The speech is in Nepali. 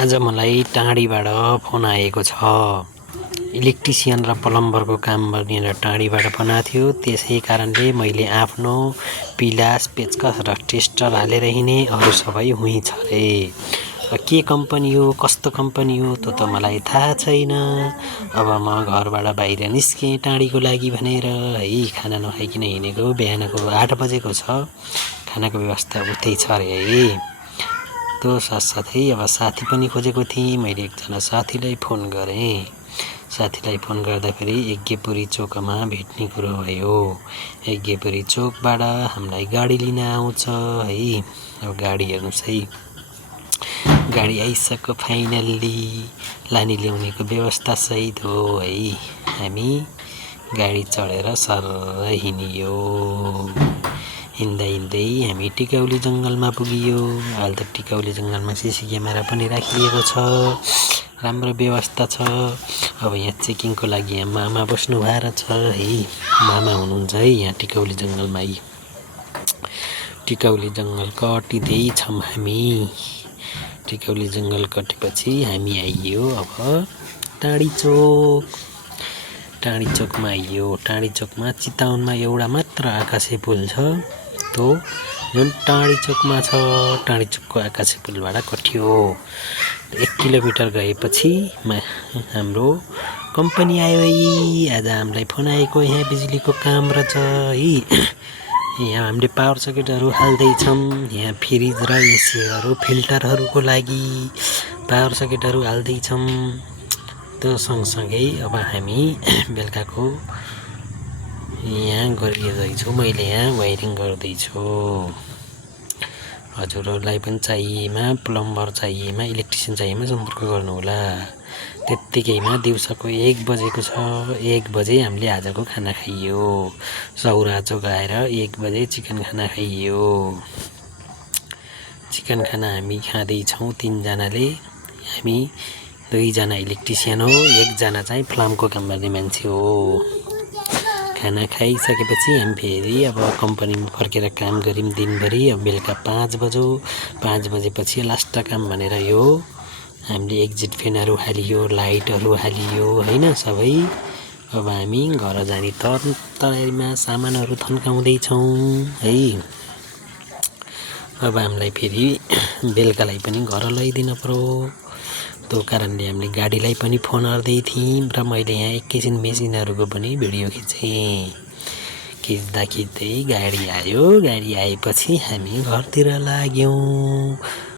आज मलाई टाढीबाट फोन आएको छ। इलेक्ट्रिसियन र प्लम्बरको काम गर्ने टाढीबाट फोन आएको थियो। त्यसै कारणले मैले आफ्नो पिलास, पेचकस र टेस्टर हालेर हिँडे। अरू सबै हुँ छ रे। के कम्पनी हो, कस्तो कम्पनी हो त्यो त मलाई थाहा छैन। अब म घरबाट बाहिर निस्केँ टाढीको लागि भनेर है। खाना नखाइकन हिँडेको, बिहानको 8 बजेको छ। खानाको व्यवस्था उतै छ रे है। त्यो साथसाथै अब साथी पनि खोजेको थिएँ। मैले एकजना साथीलाई फोन गरेँ। साथीलाई फोन गर्दाखेरि यज्ञपुरी चोकमा भेट्ने कुरो भयो। यज्ञपुरी चोकबाट हामीलाई गाडी लिन आउँछ है। अब गाडी हेर्नुहोस् है, गाडी आइसक्यो फाइनल्ली। लाने ल्याउनेको व्यवस्था सहित हो है। हामी गाडी चढेर सर्र हिँडियो। हिँड्दै हिँड्दै हामी टिकौली जङ्गलमा पुगियो। अहिले त टिकौली जङ्गलमा सिसी क्यामेरा पनि राखिएको छ, राम्रो व्यवस्था छ। अब यहाँ चेकिङको लागि यहाँ मामा बस्नु भएको छ है। मामा हुनुहुन्छ है यहाँ टिकौली जङ्गलमा। टिकौली जङ्गल कटिँदैछौँ हामी। टिकौली जङ्गल कटेपछि हामी आइयो अब टाढी चोक। टाढी चोकमा आइयो। टाढी चोकमा चितवनमा एउटा मात्र आकाशे पुल छ, त्यो जुन टाढी चोकमा छ। टाढी चोकको आकाशे पुलबाट कट्यो। 1 किलोमिटर गएपछि हाम्रो कम्पनी आयो है। आज हामीलाई फोन आएको, यहाँ बिजुलीको काम रहेछ है। यहाँ हामीले पावर सकेटहरू हाल्दैछौँ। यहाँ फ्रिज र एसीहरू, फिल्टरहरूको लागि पावर सकेटहरू हाल्दैछौँ। त्यो सँगसँगै अब हामी बेलुकाको यहाँ गरिरहेछु। मैले यहाँ वायरिङ गर्दैछु। हजुरहरूलाई पनि चाहिएमा, प्लम्बर चाहिएमा, इलेक्ट्रिसियन चाहिएमा सम्पर्क गर्नुहोला। त्यत्तिकैमा दिउँसोको 1 बजेको छ। 1 बजे हामीले आजको खाना खाइयो। सौरा चोक आएर 1 बजे चिकन खाना खाइयो। चिकन खाना हामी खाँदैछौँ 3 जनाले। हामी 2 जना इलेक्ट्रिसियन हो, 1 जना चाहिँ फ्लामको काम गर्ने मान्छे हो। खाना खाइसकेपछि हामी फेरि अब कम्पनीमा फर्केर काम गऱ्यौँ दिनभरि। अब बेलुका 5 बज्यो। 5 बजेपछि लास्ट काम भनेर यो हामीले एक्जिट फ्यानहरू हालियो, लाइटहरू हालियो होइन सबै। अब हामी घर जाने तयारीमा सामानहरू थन्काउँदैछौँ है। अब हामीलाई फेरि बेलुकालाई पनि घर लैदिनु पर्यो। त्यो कारणले हामीले गाडीलाई पनि फोन गर्दै थियौँ र मैले यहाँ एकैछिन मेसिनहरूको पनि भिडियो खिचेँ। खिच्दा खिच्दै गाडी आयो। गाडी आएपछि हामी घरतिर लाग्यौँ।